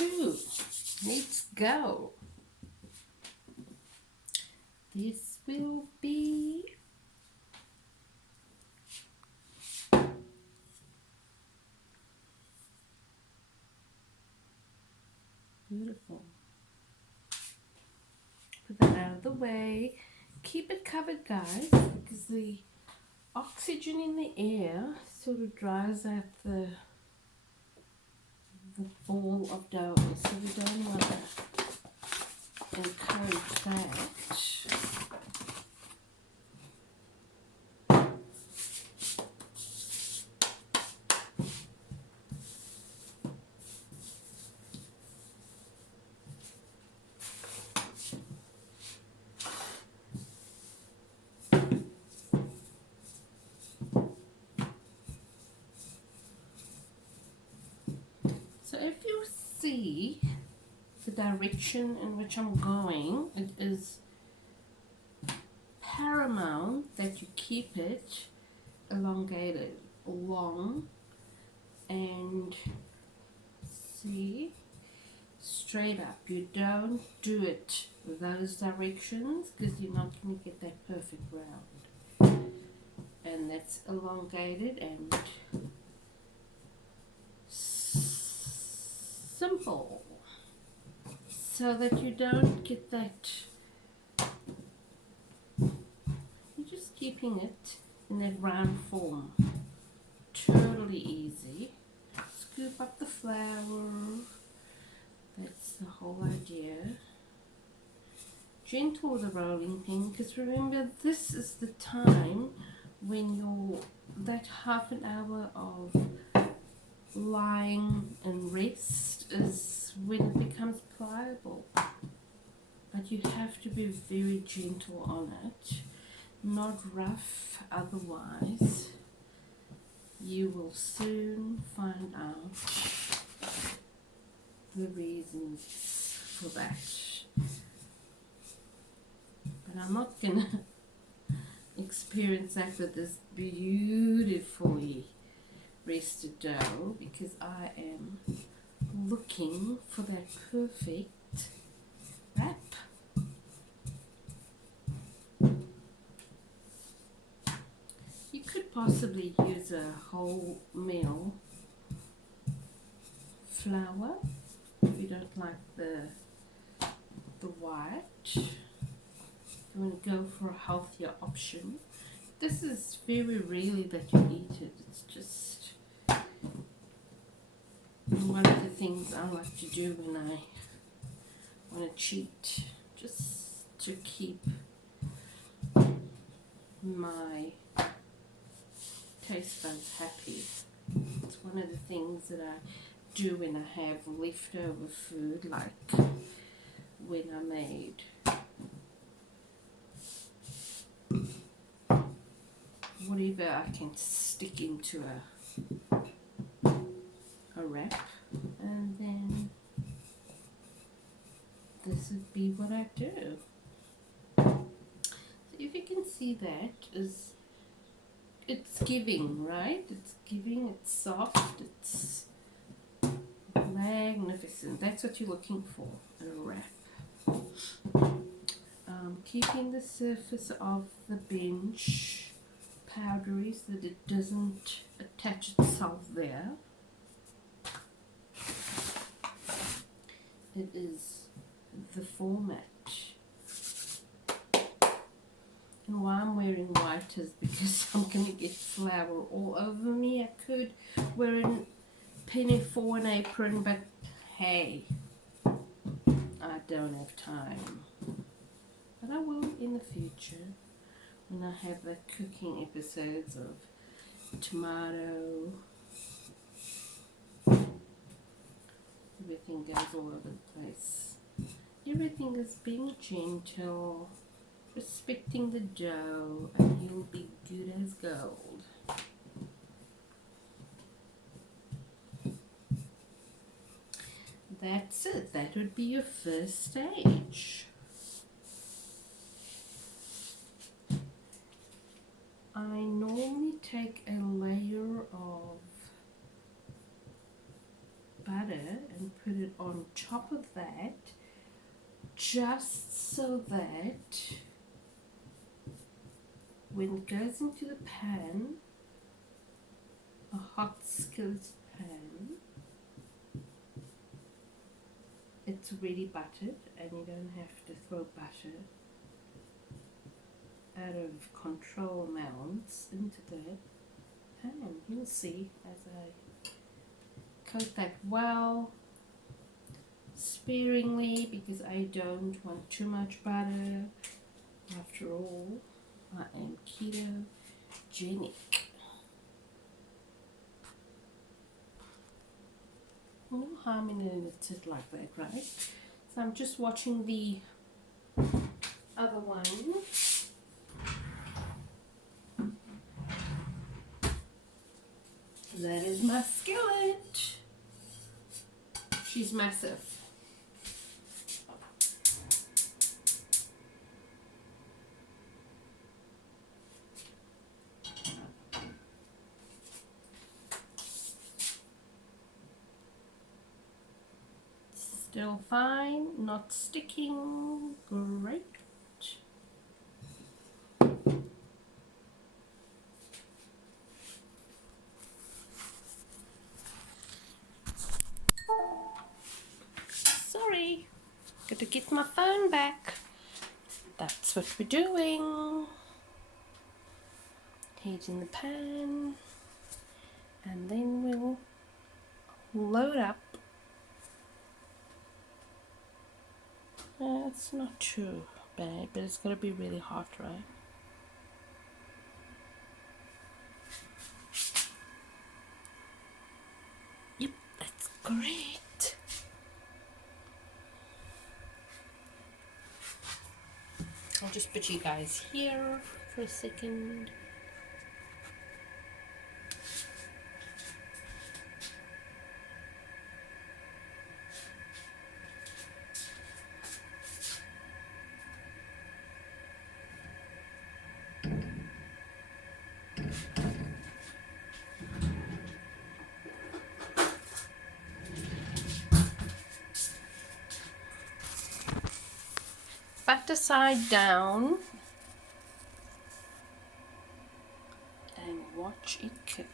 2. Let's go. This will be beautiful. Put that out of the way. Keep it covered, guys, because the oxygen in the air sort of dries out the ball of dough, so we don't want to encourage that. So if you see the direction in which I'm going, it is paramount that you keep it elongated, long, and see, straight up. You don't do it with those directions because you're not going to get that perfect round. And that's elongated and simple, so that you don't get that. You're just keeping it in that round form. Totally easy. Scoop up the flour. That's the whole idea. Gentle with the rolling pin, because remember, this is the time when that half an hour of lying and rest is when it becomes pliable. But you have to be very gentle on it, not rough, otherwise you will soon find out the reasons for that. But I'm not gonna experience that with this beautifully rested dough, because I am looking for that perfect wrap. You could possibly use a wholemeal flour if you don't like the white. If you want to go for a healthier option, this is very rarely that you eat it. It's just one of the things I like to do when I want to cheat, just to keep my taste buds happy. It's one of the things that I do when I have leftover food, like when I made whatever I can stick into a wrap, and then this would be what I do. So if you can see, that is, it's giving, right? It's giving, it's soft, it's magnificent. That's what you're looking for in a wrap. Keeping the surface of the bench powdery so that it doesn't attach itself there. It is the format. And why I'm wearing white is because I'm going to get flour all over me. I could wear a pinafore and apron, but hey, I don't have time. But I will in the future when I have the cooking episodes of tomato. Everything goes all over the place. Everything is being gentle, respecting the dough, and you'll be good as gold. That's it. That would be your first stage. I normally take a layer of butter and put it on just so that when it goes into the pan, a hot skillet pan, it's already buttered and you don't have to throw butter out of control amounts into the pan. You'll see as I coat that well, sparingly, because I don't want too much butter. After all, I am ketogenic. No harm in it like that, right? So I'm just watching the other one. That is my skillet. She's massive. Still fine, not sticking. Great. Sorry, gotta get my phone back. That's what we're doing. Heat in the pan, and then we'll load up. It's not too bad, but it's gotta be really hot, right? Yep, that's great. I'll just put you guys here for a second. Batter side down and watch it cook.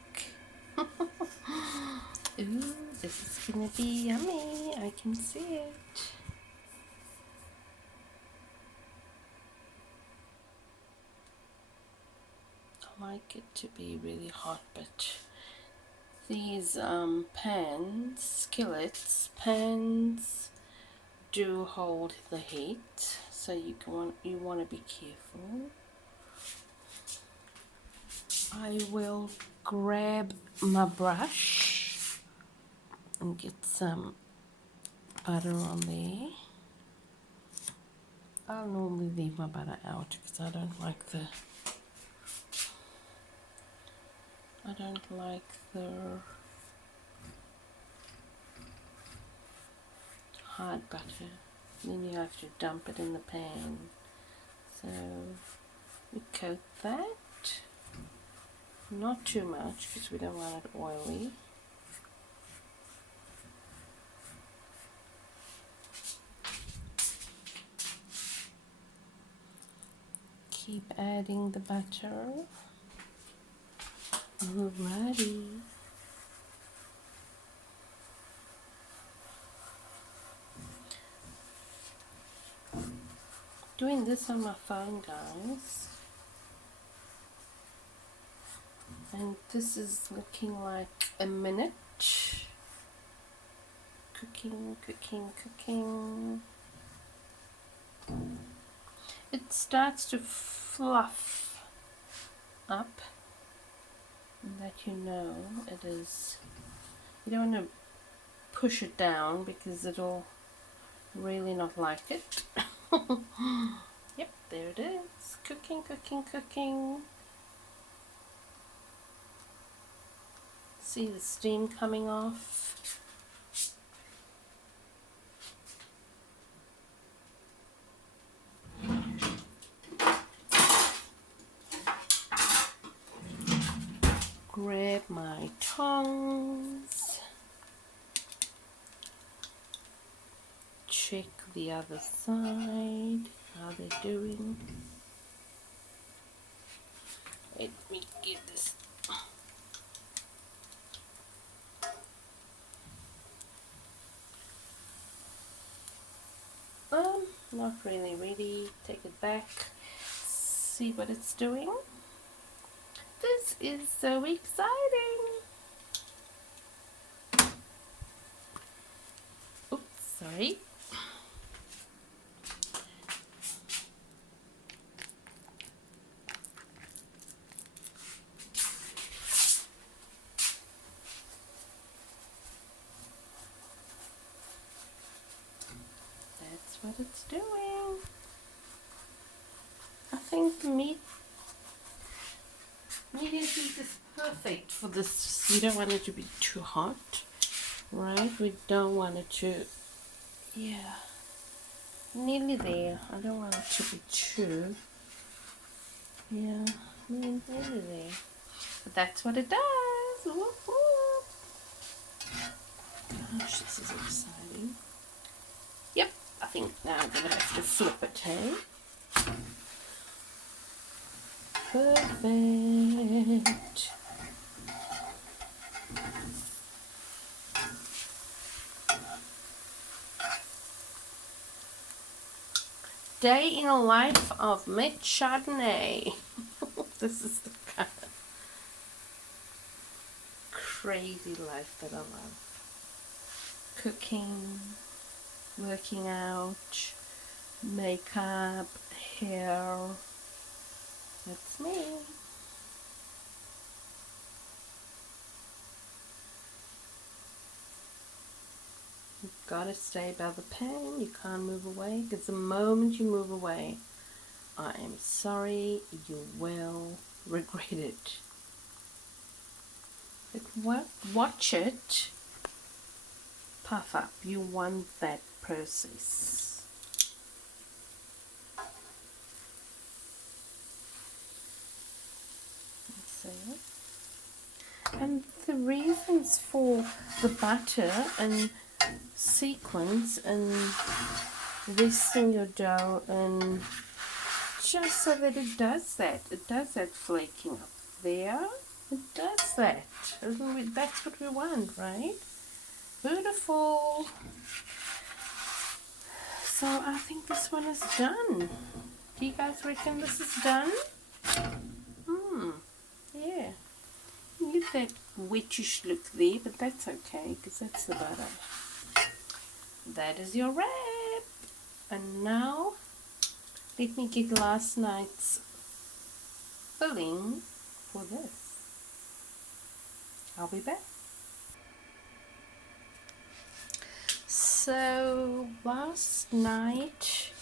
Ooh, this is gonna be yummy. I can see it. I like it to be really hot, but these pans do hold the heat, so you want to be careful. I will grab my brush and get some butter on there. I'll normally leave my butter out because I don't like the hard butter. Then you have to dump it in the pan. So we coat that, not too much because we don't want it oily. Keep adding the butter. Alrighty. Doing this on my phone, guys. And this is looking like a minute. Cooking, cooking, cooking. It starts to fluff up, and that you know it is. You don't want to push it down because it'll really not like it. Yep, there it is. Cooking, cooking, cooking. See the steam coming off. Grab my tongs. Check the other side, how they're doing. Let me get this. Not really ready. Take it back. See what it's doing. This is so exciting. Oops, sorry. That's what it's doing. I think the medium heat is perfect for this. We don't want it to be too hot, right? We don't want it to, yeah, nearly there. I don't want it to be too, yeah, nearly there. But that's what it does. Woohoo! Gosh, this is exciting. Yep, I think now I'm gonna have to flip it, hey? Perfect. Day in the life of Mitch Chardonnay. This is the kind of crazy life that I love. Cooking, working out, makeup, hair. That's me. You've got to stay by the pan. You can't move away, because the moment you move away, I am sorry, you will regret it. But watch it puff up. You want that process. And the reasons for the butter and sequence and resting your dough, and just so that it does that flaking up there. It does that. That's what we want, right? Beautiful. So I think this one is done. Do you guys reckon this is done? Yeah. You get that wettish look there, but that's okay, because that's the butter. That is your wrap. And now, let me get last night's filling for this. I'll be back. So, last night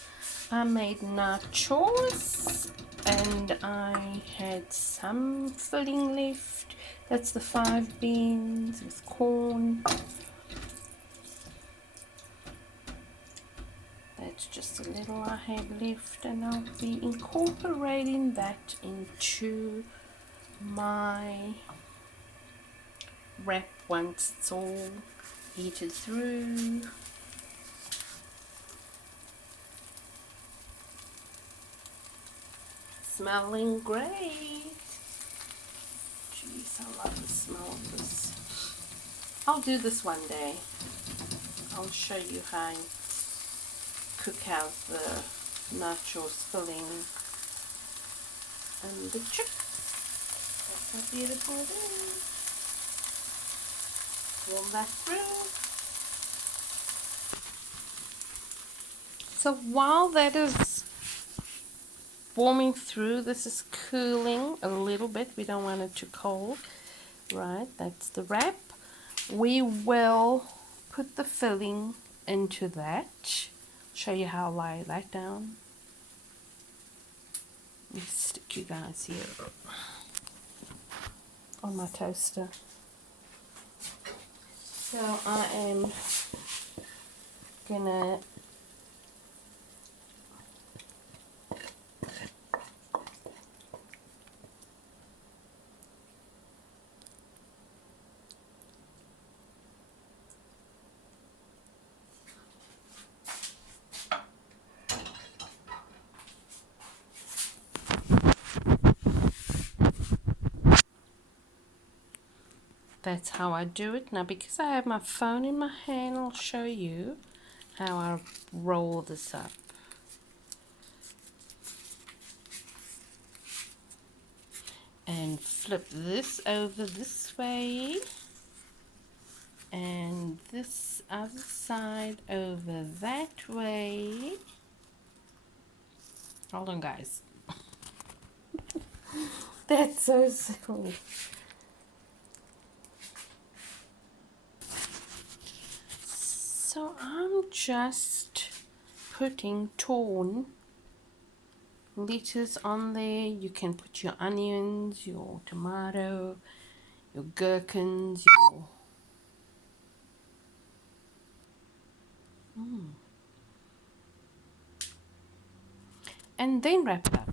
I made nachos and I had some filling left. That's the 5 beans with corn. That's just a little I had left, and I'll be incorporating that into my wrap once it's all heated through. Smelling great. Jeez, I love the smell of this. I'll do this one day. I'll show you how I cook out the nachos filling and the chips. That's how beautiful it is. Warm that through. So while that is warming through, this is cooling a little bit. We don't want it too cold. Right, that's the wrap. We will put the filling into that. Show you how I lay that down. Let me stick you guys here on my toaster. So I am gonna That's how I do it. Now, because I have my phone in my hand, I'll show you how I roll this up. And flip this over this way. And this other side over that way. Hold on, guys. That's so silly. So I'm just putting torn lettuce on there. You can put your onions, your tomato, your gherkins, your and then wrap it up.